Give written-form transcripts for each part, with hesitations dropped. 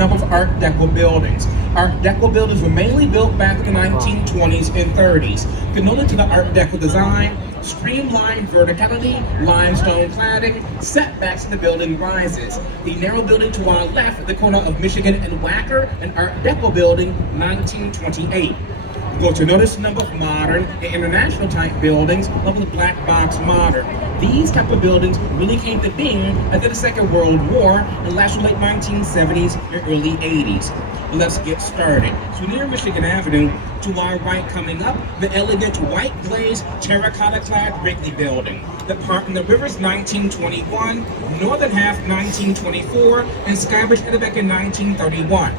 number of Art Deco buildings. Art Deco buildings were mainly built back in the 1920s and 30s. Connected to the Art Deco design, streamlined verticality, limestone cladding, setbacks in the building rises. The narrow building to our left at the corner of Michigan and Wacker, an Art Deco building, 1928. Go to notice the number of modern and international type buildings, number of black box modern. These type of buildings really came to being after the Second World War and lasted late 1970s and early 80s. Let's get started. So near Michigan Avenue, to our right coming up, the elegant white glazed terracotta clad Wrigley building. The part in the river's 1921, northern half 1924, and Skybridge ended back in 1931.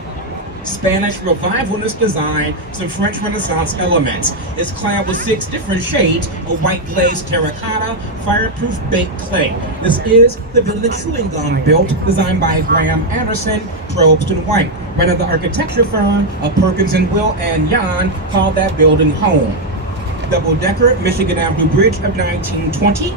Spanish revivalist design, some French Renaissance elements. It's clad with 6 different shades of white glazed terracotta, fireproof baked clay. This is the building that Chewing Gum built, designed by Graham Anderson, Probst and White. Right of the architecture firm of Perkins and Will and Jan called that building home. Double-decker Michigan Avenue Bridge of 1920.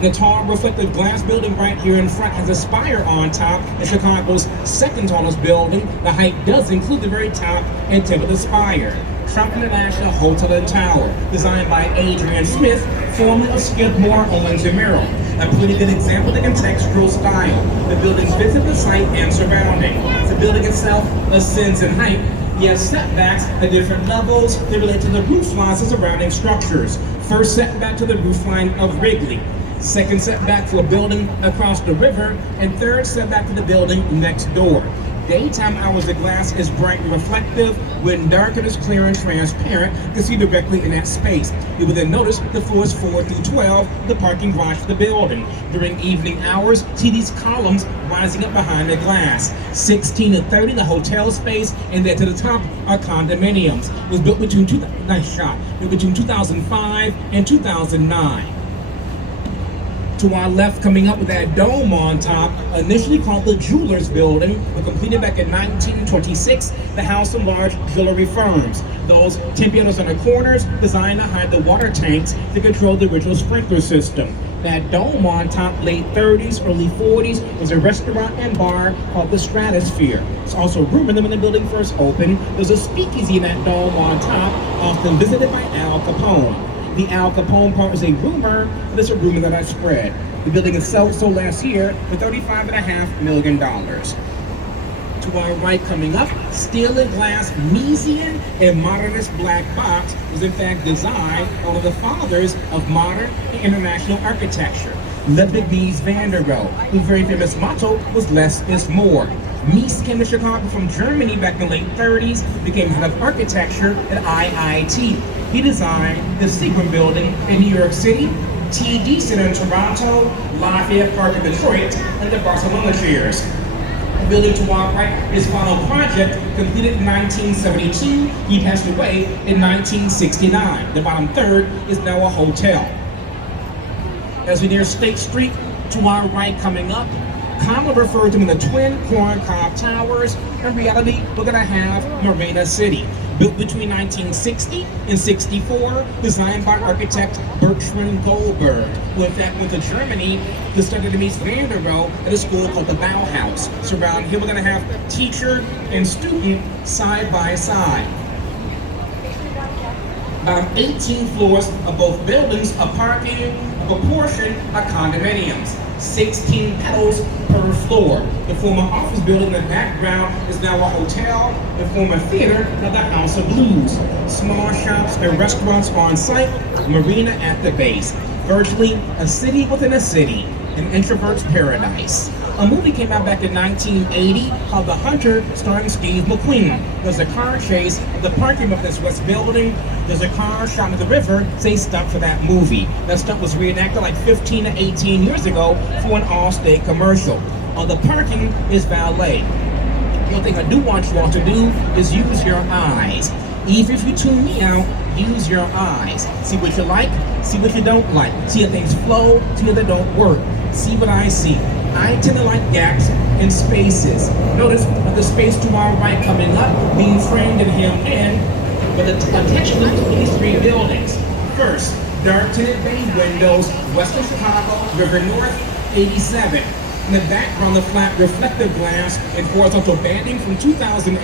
The tall reflective glass building right here in front has a spire on top. It's Chicago's second tallest building. The height does include the very top and tip of the spire. Trump International Hotel and Tower, designed by Adrian Smith, formerly of Skidmore, Owens & Merrill. A pretty good example of the contextual style. The buildings visit the site and surrounding. The building itself ascends in height. Yet setbacks at different levels. They relate to the roof lines and surrounding structures. First setback to the roof line of Wrigley. Second setback to a building across the river, and third setback to the building next door. Daytime hours, the glass is bright and reflective. When dark, it is clear and transparent. You can see directly in that space. You will then notice the floors 4 through 12, the parking garage for the building. During evening hours, see these columns rising up behind the glass. 16 and 30, the hotel space, and then to the top are condominiums. It was built between 2005 and 2009. To our left, coming up with that dome on top, initially called the Jewelers Building, but completed back in 1926, the house of large jewelry firms. Those timpianos on the corners designed to hide the water tanks to control the original sprinkler system. That dome on top, late 30s, early 40s, was a restaurant and bar called the Stratosphere. It's also rumored that when the building first opened, there's a speakeasy in that dome on top, often visited by Al Capone. The Al Capone part is a rumor, but it's a rumor that I spread. The building itself sold last year for $35.5 million. To our right coming up, steel and glass Miesian and modernist black box was in fact designed by one of the fathers of modern and international architecture, Ludwig Mies van der Rohe, whose very famous motto was less is more. Mies came to Chicago from Germany back in the late 30s, became head of architecture at IIT. He designed the Seagram Building in New York City, TD Center in Toronto, Lafayette Park in Detroit, and the Barcelona Chairs. The building to our right, his final project, completed in 1972. He passed away in 1969. The bottom third is now a hotel. As we near State Street, to our right coming up, commonly referred to in the twin corncob towers. In reality, we're gonna have Marina City. Built between 1960 and 64, designed by architect Bertrand Goldberg, who in fact went to Germany to study the Mies van der Rohe at a school called the Bauhaus. So around here we're gonna have teacher and student side by side. About 18 floors of both buildings are parking, a proportion are condominiums. 16 petals per floor. The former office building in the background is now a hotel. The former theater, now the House of Blues. Small shops and restaurants on site, marina at the base. Virtually a city within a city, an introvert's paradise. A movie came out back in 1980 called The Hunter, starring Steve McQueen. There's a car chase of the parking lot of this West building. There's a car shot in the river. Say stunt for that movie. That stunt was reenacted like 15 to 18 years ago for an Allstate commercial. The parking is valet. The only thing I do want you all to do is use your eyes. Even if you tune me out, use your eyes. See what you like, see what you don't like. See how things flow, see how they don't work. See what I see. I tend to like gaps and spaces. Notice the space to our right coming up, being framed and hemmed in, but the attention to these 3 buildings. First, dark tinted bay windows, Western Chicago, River North, 87. In the background, the flat reflective glass and horizontal banding from 2009.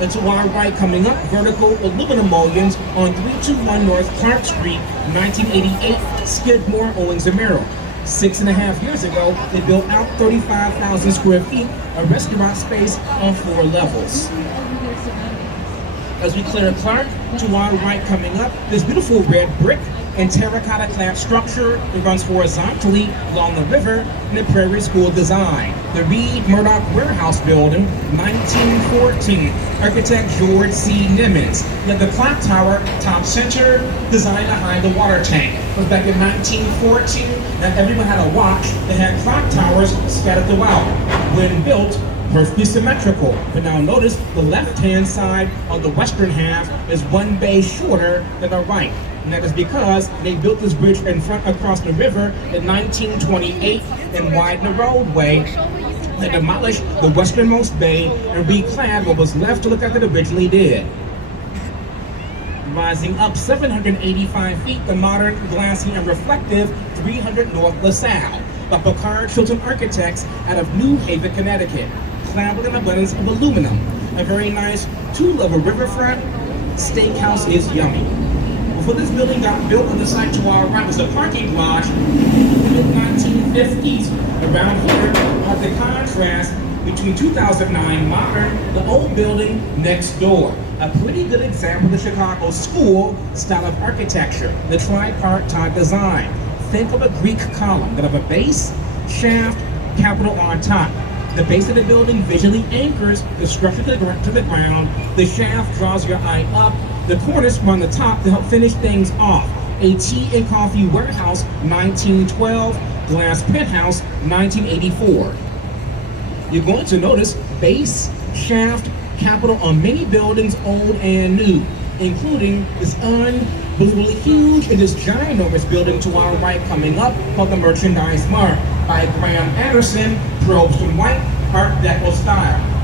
And to our right, coming up, vertical aluminum mullions on 321 North Clark Street, 1988, Skidmore, Owings & Merrill. 6.5 years ago, they built out 35,000 square feet of restaurant space on 4 levels. As we clear Clark, to our right coming up, this beautiful red brick and terracotta clad structure that runs horizontally along the river in the Prairie School design. The Reed Murdoch Warehouse Building, 1914, architect George C. Nimitz. Then the clock tower, top center, designed behind the water tank. It was back in 1914 that everyone had a watch that had clock towers scattered throughout. When built, perfectly symmetrical. But now notice the left-hand side of the western half is 1 bay shorter than the right. And that is because they built this bridge in front across the river in 1928 and widened the roadway. They demolished the westernmost bay and reclad what was left to look like it originally did. Rising up 785 feet, the modern, glassy, and reflective 300 North LaSalle by Picard Chilton Architects out of New Haven, Connecticut. Clad with an abundance of aluminum. A very nice 2-level riverfront. Steakhouse is yummy. Before this building got built, on the site to our right was a parking garage in the mid-1950s. Around here are the contrast between 2009 modern, the old building next door. A pretty good example of the Chicago school style of architecture, the tripartite design. Think of a Greek column that have a base, shaft, capital on top. The base of the building visually anchors the structure to the ground. The shaft draws your eye up. The cornice on the top to help finish things off. A tea and coffee warehouse, 1912. Glass penthouse, 1984. You're going to notice base, shaft, capital on many buildings, old and new, including this unbelievably huge and this ginormous building to our right coming up called the Merchandise Mart by Graham Anderson, Probst and White, Art Deco style.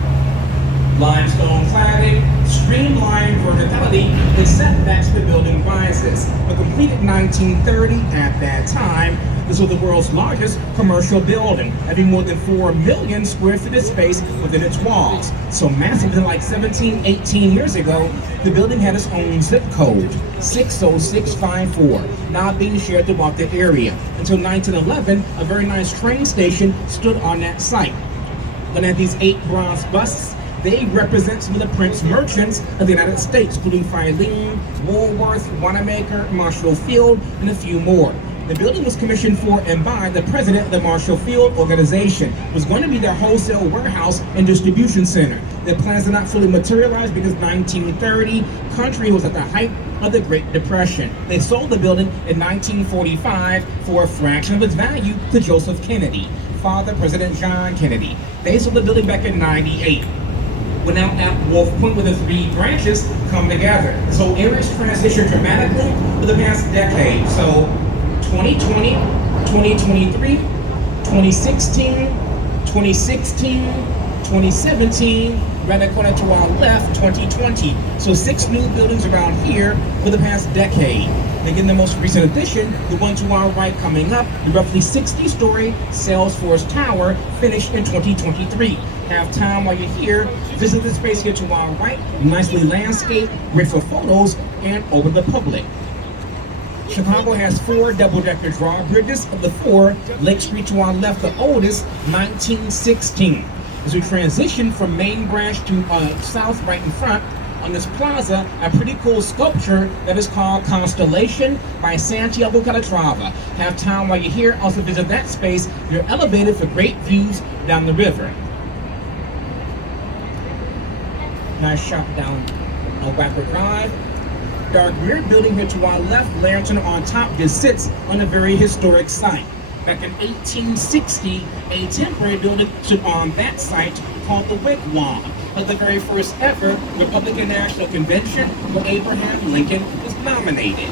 Limestone cladding, streamlined verticality, and setbacks the building rises. But completed 1930 at that time, this was the world's largest commercial building, having more than 4 million square feet of space within its walls. So massive that like 17, 18 years ago, the building had its own zip code, 60654, now being shared throughout the area. Until 1911, a very nice train station stood on that site. Looking at these 8 bronze busts, they represent some of the Prince merchants of the United States, including Philemon, Woolworth, Wanamaker, Marshall Field, and a few more. The building was commissioned for and by the president of the Marshall Field organization. It was going to be their wholesale warehouse and distribution center. Their plans did not fully materialize because 1930, country was at the height of the Great Depression. They sold the building in 1945 for a fraction of its value to Joseph Kennedy, father President John Kennedy. They sold the building back in 98. We're now at Wolf Point where the 3 branches come together. So areas transition dramatically for the past decade. So 2020, 2023, 2016, 2016, 2017, right according to our left, 2020. So 6 new buildings around here for the past decade. And again, the most recent addition, the one to our right coming up, the roughly 60-story Salesforce Tower, finished in 2023. Have time while you're here, visit the space here to our right, nicely landscaped, great for photos, and open to the public. Chicago has 4 double-decker drawbridges. Of the 4, Lake Street to our left, the oldest, 1916. As we transition from Main Branch to South right in front, on this plaza, a pretty cool sculpture that is called Constellation by Santiago Calatrava. Have time while you're here, also visit that space. You're elevated for great views down the river. Nice shot down Wapper Drive. Dark rear building here to our left, lantern on top, just sits on a very historic site. Back in 1860, a temporary building stood on that site called the Wigwam, like the very first ever Republican National Convention where Abraham Lincoln was nominated.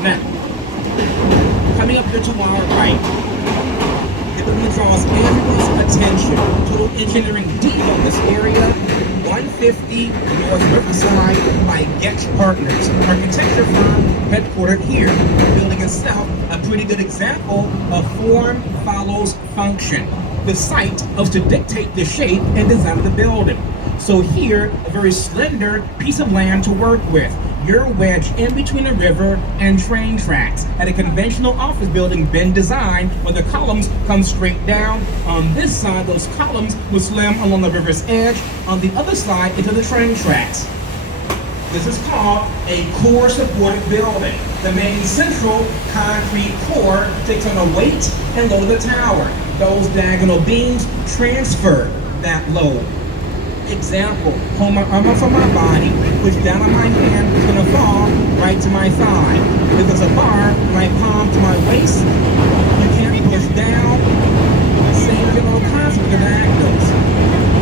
Now, coming up here to our right, the building draws everyone's attention. Total engineering detail in this area. 150 North Riverside by Getch Partners, architecture firm headquartered here. The building itself, a pretty good example of form follows function. The site helps to dictate the shape and design of the building. So here, a very slender piece of land to work with. You're wedged in between a river and train tracks. At a conventional office building been designed where the columns come straight down. On this side, those columns will slam along the river's edge. On the other side, into the train tracks. This is called a core supported building. The main central concrete core takes on a weight and load of the tower. Those diagonal beams transfer that load. Example, hold my arm up from my body, push down on my hand, it's gonna fall right to my thigh. If there's a bar, my palm to my waist, you can't push down. Same general concept with the diagonals.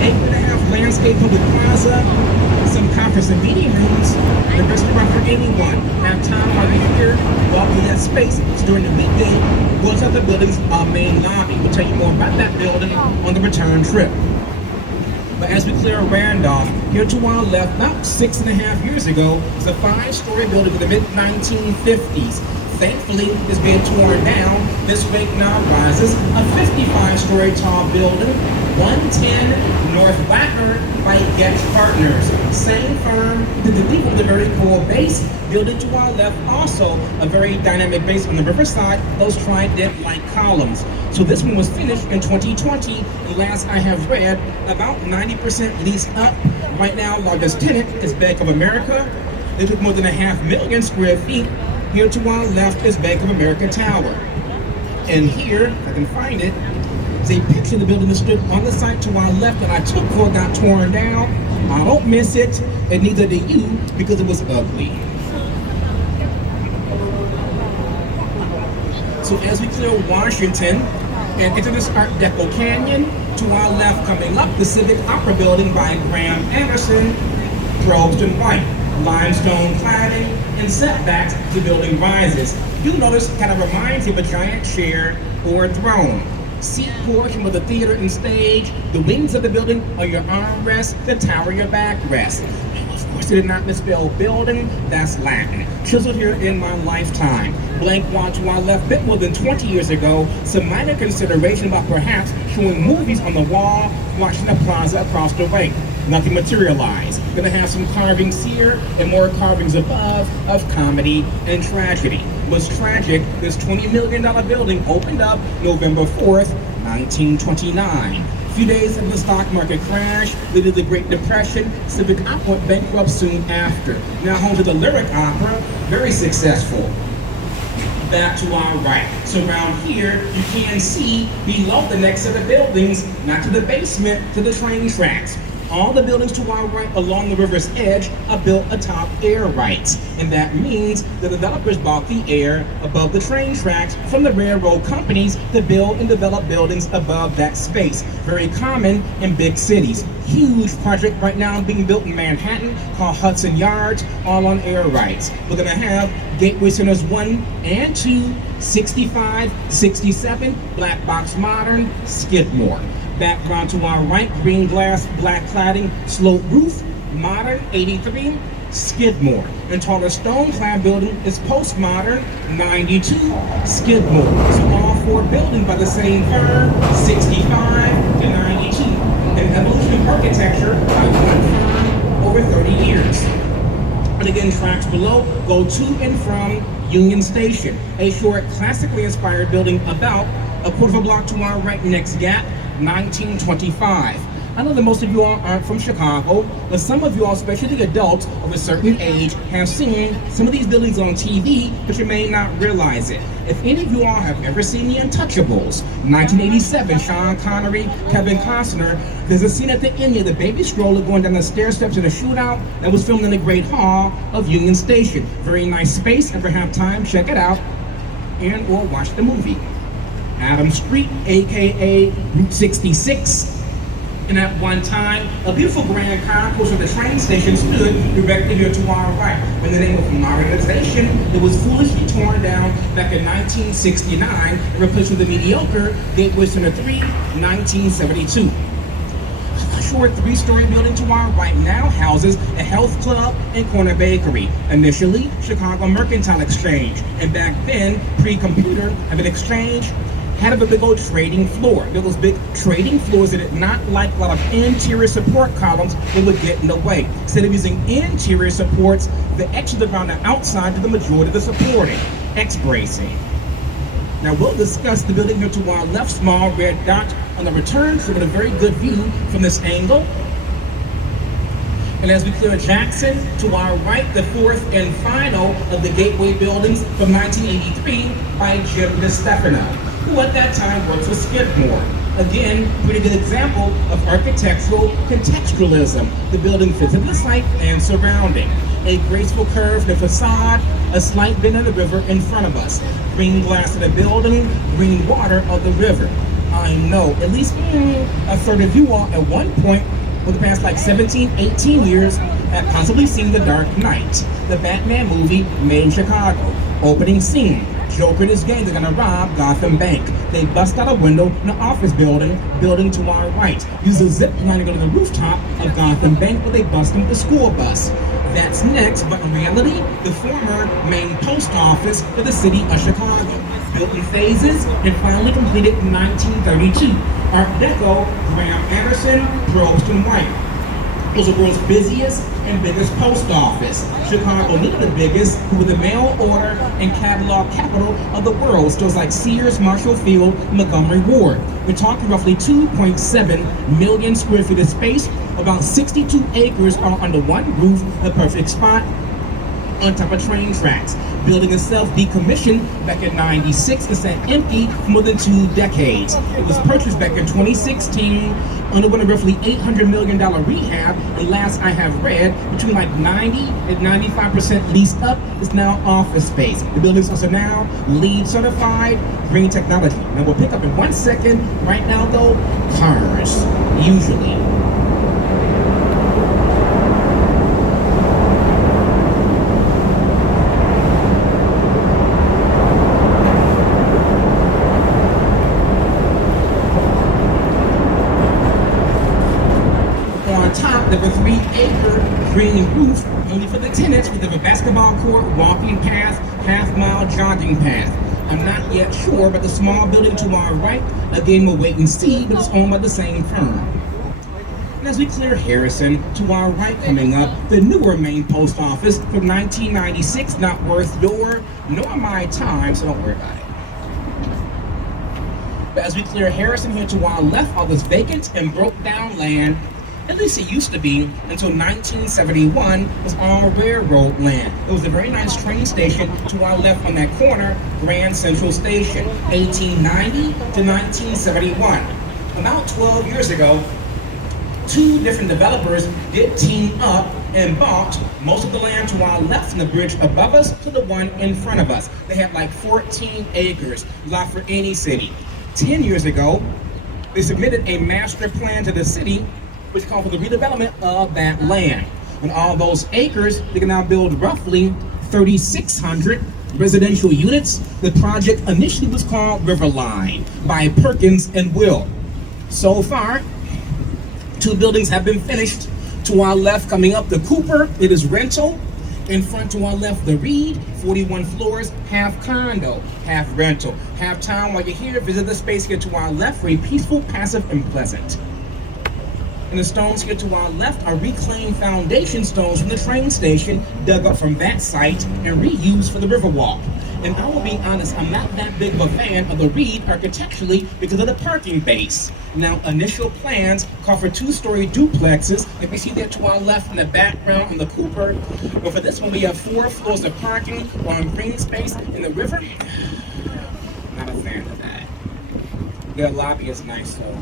8.5 landscape public plaza, some conference and meeting rooms, the restaurant for anyone. Have time while you're here, walk in that space. So during the weekday, go to the building's main lobby. We'll tell you more about that building on the return trip. But as we clear Randolph, here to our left, about 6.5 years ago, was a 5-story building in the mid-1950s. Thankfully, it's been torn down. This wake now rises a 55-story tall building, 110 North Wacker by Getch Partners. Same firm did the leap of the very cool base. Building to our left, also a very dynamic base on the riverside, those trident-like columns. So this one was finished in 2020, and last I have read, about 90% leased up. Right now, largest tenant is Bank of America. They took more than 500,000 square feet. Here to our left is Bank of America Tower. And here, if I can find it, is a picture of the building that stood on the site to our left that I took before it got torn down. I don't miss it, and neither do you, because it was ugly. So as we clear Washington and into this Art Deco canyon, to our left coming up, the Civic Opera Building by Graham Anderson, probed in white, limestone cladding, and setbacks as the building rises. You'll notice it kind of reminds you of a giant chair or a throne. Seat portion of the theater and stage, the wings of the building are your armrest, the tower your backrest. Of course, they did not misspell building, that's Latin. Chiseled here in my lifetime. Blank wall to our left, bit more than 20 years ago. Some minor consideration about perhaps showing movies on the wall, watching the plaza across the way. Nothing materialized. Gonna have some carvings here and more carvings above of comedy and tragedy. What's tragic, this $20 million building opened up November 4th, 1929. A few days into the stock market crash, leading to the Great Depression, Civic Opera went bankrupt soon after. Now home to the Lyric Opera, very successful. Back to our right. So around here, you can see below the next set of buildings, not to the basement, to the train tracks. All the buildings to our right along the river's edge are built atop air rights. And that means the developers bought the air above the train tracks from the railroad companies to build and develop buildings above that space. Very common in big cities. Huge project right now being built in Manhattan called Hudson Yards, all on air rights. We're gonna have Gateway Centers 1 and 2, 65, 67, Black Box Modern, Skidmore. Background to our right, green glass, black cladding, sloped roof, modern, 83, Skidmore. And taller stone clad building is postmodern, 92, Skidmore. So all 4 buildings by the same firm, 65 to 92. An evolution of architecture by one firm over 30 years. And again, tracks below go to and from Union Station, a short, classically inspired building about a quarter of a block to our right, next gap, 1925. I know that most of you all aren't from Chicago, but some of you all, especially the adults of a certain age, have seen some of these buildings on TV, but you may not realize it. If any of you all have ever seen The Untouchables, 1987, Sean Connery, Kevin Costner, there's a scene at the end of the baby stroller going down the stair steps in a shootout that was filmed in the Great Hall of Union Station. Very nice space. Ever have time, check it out and or watch the movie. Adams Street, aka Route 66. And at one time, a beautiful grand concourse of the train station stood directly here to our right. In the name of modernization, it was foolishly torn down back in 1969 and replaced with the mediocre Gateway Center 3, 1972. short 3-story building to our right now houses a health club and corner bakery. Initially, Chicago Mercantile Exchange, and back then, pre-computer, an exchange had a big old trading floor. There was big trading floors that did not like a lot of interior support columns that would get in the way. Instead of using interior supports, the exit around the outside to the majority of the supporting, X-bracing. Now we'll discuss the building here to our left, small red dot on the return, so with a very good view from this angle. And as we clear Jackson, to our right, the fourth and final of the Gateway buildings from 1983 by Jim DeStefano, who at that time worked with Skidmore. Again, pretty good example of architectural contextualism. The building fits into the site and surrounding. A graceful curve, the facade, a slight bend of the river in front of us. Green glass of the building, green water of the river. I know, at least a third of you all at one point for the past like 17, 18 years have possibly seen The Dark Knight, the Batman movie made in Chicago. Opening scene. Joker and his gang are gonna rob Gotham Bank. They bust out a window in an office building to our right. Use a zip line to go to the rooftop of Gotham Bank where they bust them with the school bus. That's next, but in reality, the former main post office for the city of Chicago. Built in phases and finally completed in 1932. Art Deco, Graham Anderson, Probst and White. It was the world's busiest and biggest post office. Chicago needed the biggest, who were the mail order and catalog capital of the world. Stores like Sears, Marshall Field, Montgomery Ward. We're talking roughly 2.7 million square feet of space. About 62 acres all under one roof, the perfect spot on top of train tracks. Building itself decommissioned back in '96 and sat empty for more than 2 decades. It was purchased back in 2016, underwent a roughly $800 million rehab, and last I have read, between like 90 and 95% leased up, is now office space. The building's also now LEED certified, green technology. Now we'll pick up in 1 second. Right now though, cars, usually. Top of a 3-acre green roof only for the tenants with a basketball court, walking path, half-mile jogging path. I'm not yet sure about the small building to our right. Again, we'll wait and see, but it's owned by the same firm. And as we clear Harrison, to our right coming up, the newer main post office from 1996, not worth your nor my time, so don't worry about it. But as we clear Harrison here to our left, all this vacant and broke down land, at least it used to be, until 1971 was all railroad land. It was a very nice train station to our left on that corner, Grand Central Station, 1890 to 1971. About 12 years ago, 2 different developers did team up and bought most of the land to our left from the bridge above us to the one in front of us. They had like 14 acres, a lot for any city. 10 years ago, they submitted a master plan to the city which called for the redevelopment of that land. On all those acres, they can now build roughly 3,600 residential units. The project initially was called Riverline by Perkins and Will. So far, 2 buildings have been finished. To our left, coming up, the Cooper, it is rental. In front to our left, the Reed, 41 floors, half condo, half rental. Have time while you're here, visit the space here to our left for a peaceful, passive, and pleasant. And the stones here to our left are reclaimed foundation stones from the train station, dug up from that site and reused for the Riverwalk. And I will be honest, I'm not that big of a fan of the Reed architecturally because of the parking base. Now, initial plans call for 2-story duplexes, like we see there to our left in the background on the Cooper. But for this one, we have 4 floors of parking on green space in the river. Not a fan of that. Their lobby is nice though.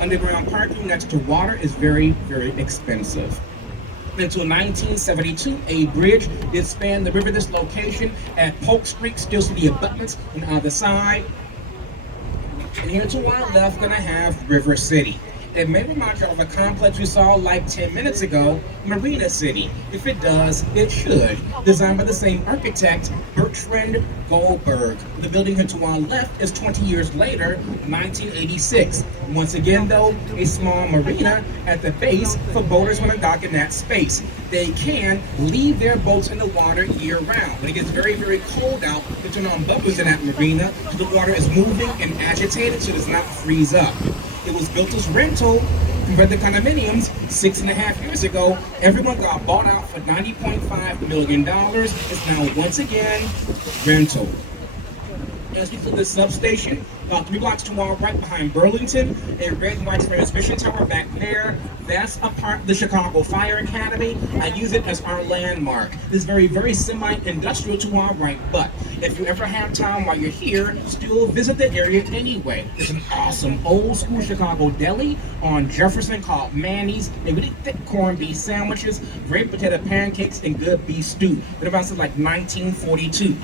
Underground parking next to water is very, very expensive. Until 1972, a bridge did span the river. This location at Polk Street, still see the abutments on either side. And here to our left, gonna have River City. It may remind you of a complex we saw like 10 minutes ago, Marina City. If it does, it should. Designed by the same architect, Bertrand Goldberg. The building here to our left is 20 years later, 1986. Once again, though, a small marina at the base for boaters when to dock in that space. They can leave their boats in the water year-round. When it gets very, very cold out, they turn on bubbles in that marina, so the water is moving and agitated so it does not freeze up. It was built as rental compared to condominiums 6.5 years ago. Everyone got bought out for $90.5 million. It's now once again rental. As we see the substation, about 3 blocks to our right behind Burlington, a red and white transmission tower back there. That's a part of the Chicago Fire Academy. I use it as our landmark. It's very, very semi-industrial to our right, but if you ever have time while you're here, still visit the area anyway. It's an awesome old school Chicago deli on Jefferson called Manny's. They really thick corned beef sandwiches, great potato pancakes, and good beef stew. Been around since like 1942.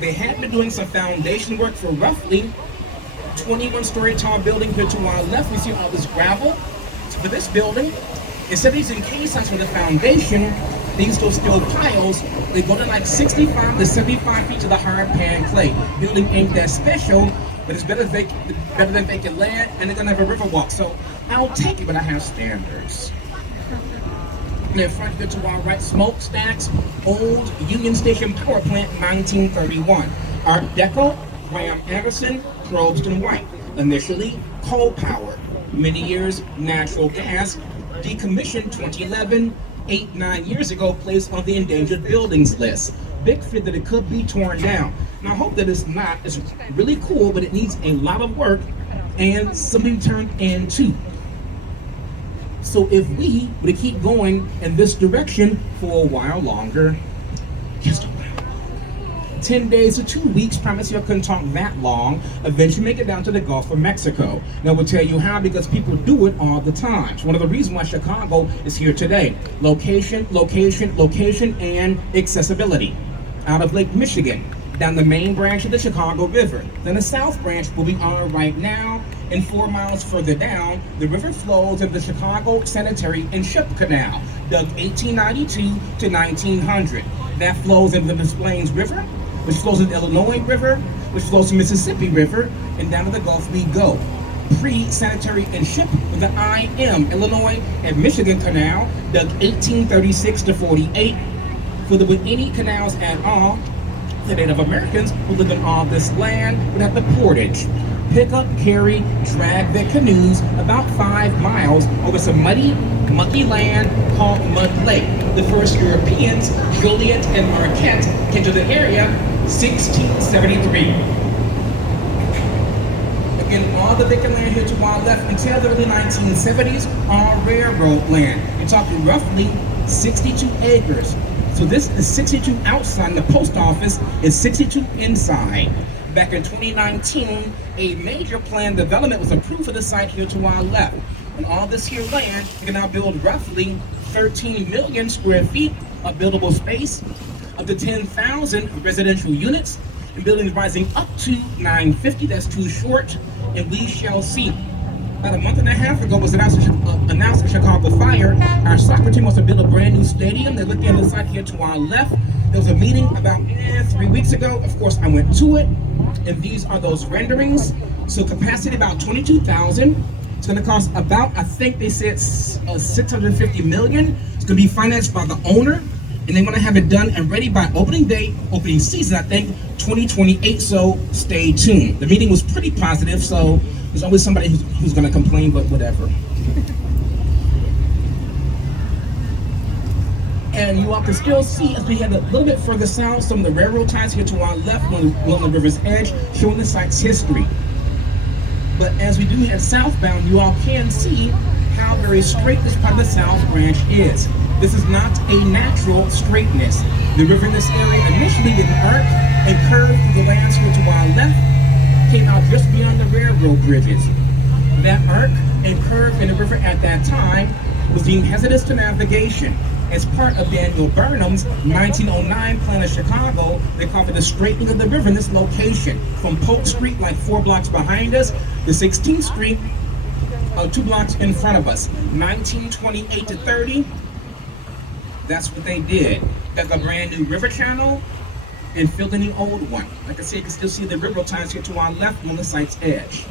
They had been doing some foundation work for roughly 21-story tall building here to our left. We see all this gravel. So for this building, instead of using caissons for the foundation, they use those steel piles. They go to like 65 to 75 feet to the hard pan clay. Building ain't that special, but it's better than vacant land, and they're gonna have a river walk. So I'll take it, but I have standards. And in front of it to our right, smokestacks, old Union Station power plant, 1931. Art Deco, Graham Anderson, Probst and White. Initially, coal power. Many years, natural gas. Decommissioned 2011, 8-9 years ago, placed on the endangered buildings list. Big fear that it could be torn down. And I hope that it's not. It's really cool, but it needs a lot of work and something turned into. So if we were to keep going in this direction for a while longer, just a while, 10 days to 2 weeks, promise you I couldn't talk that long, eventually make it down to the Gulf of Mexico. Now we'll tell you how, because people do it all the time. It's one of the reasons why Chicago is here today. Location, location, location, and accessibility. Out of Lake Michigan, down the main branch of the Chicago River. Then the south branch will be on right now, and 4 miles further down, the river flows into the Chicago Sanitary and Ship Canal, dug 1892 to 1900. That flows into the Des Plaines River, which flows into the Illinois River, which flows to Mississippi River, and down to the Gulf we go. Pre-sanitary and ship with the IM, Illinois and Michigan Canal, dug 1836 to 48. For the any canals at all, the Native Americans who lived on all this land would have the portage. Pick up, carry, drag their canoes about 5 miles over some muddy, mucky land called Mud Lake. The first Europeans, Joliet and Marquette, came to the area 1673. Again, all the vacant land here to our left until the early 1970s are railroad land. You're talking roughly 62 acres. So this is 62 outside, and the post office is 62 inside. Back in 2019, a major planned development was approved for the site here to our left. On all this here land, you can now build roughly 13 million square feet of buildable space, up to 10,000 residential units, and buildings rising up to 950. That's too short, and we shall see. About a month and a half ago was announced at Chicago Fire. Our soccer team wants to build a brand new stadium. They're looking at the site here to our left. There was a meeting about 3 weeks ago. Of course, I went to it, and these are those renderings. So capacity about 22,000. It's going to cost about, I think they said, 650 million. It's going to be financed by the owner, and they want to have it done and ready by opening day, opening season, I think, 2028. So stay tuned. The meeting was pretty positive, so there's always somebody who's going to complain, but whatever. And you all can still see, as we head a little bit further south, some of the railroad ties here to our left along the river's edge, showing the site's history. But as we do head southbound, you all can see how very straight this part of the south branch is. This is not a natural straightness. The river in this area initially did arc and curve through the lands here to our left, came out just beyond the railroad bridges. That arc and curve in the river at that time was deemed hazardous to navigation. As part of Daniel Burnham's 1909 plan of Chicago, they called for the straightening of the river in this location. From Polk Street, like 4 blocks behind us, to 16th Street, 2 blocks in front of us. 1928 to 30, that's what they did. That's a brand new river channel and filled in the old one. Like I said, you can still see the river times here to our left on the site's edge.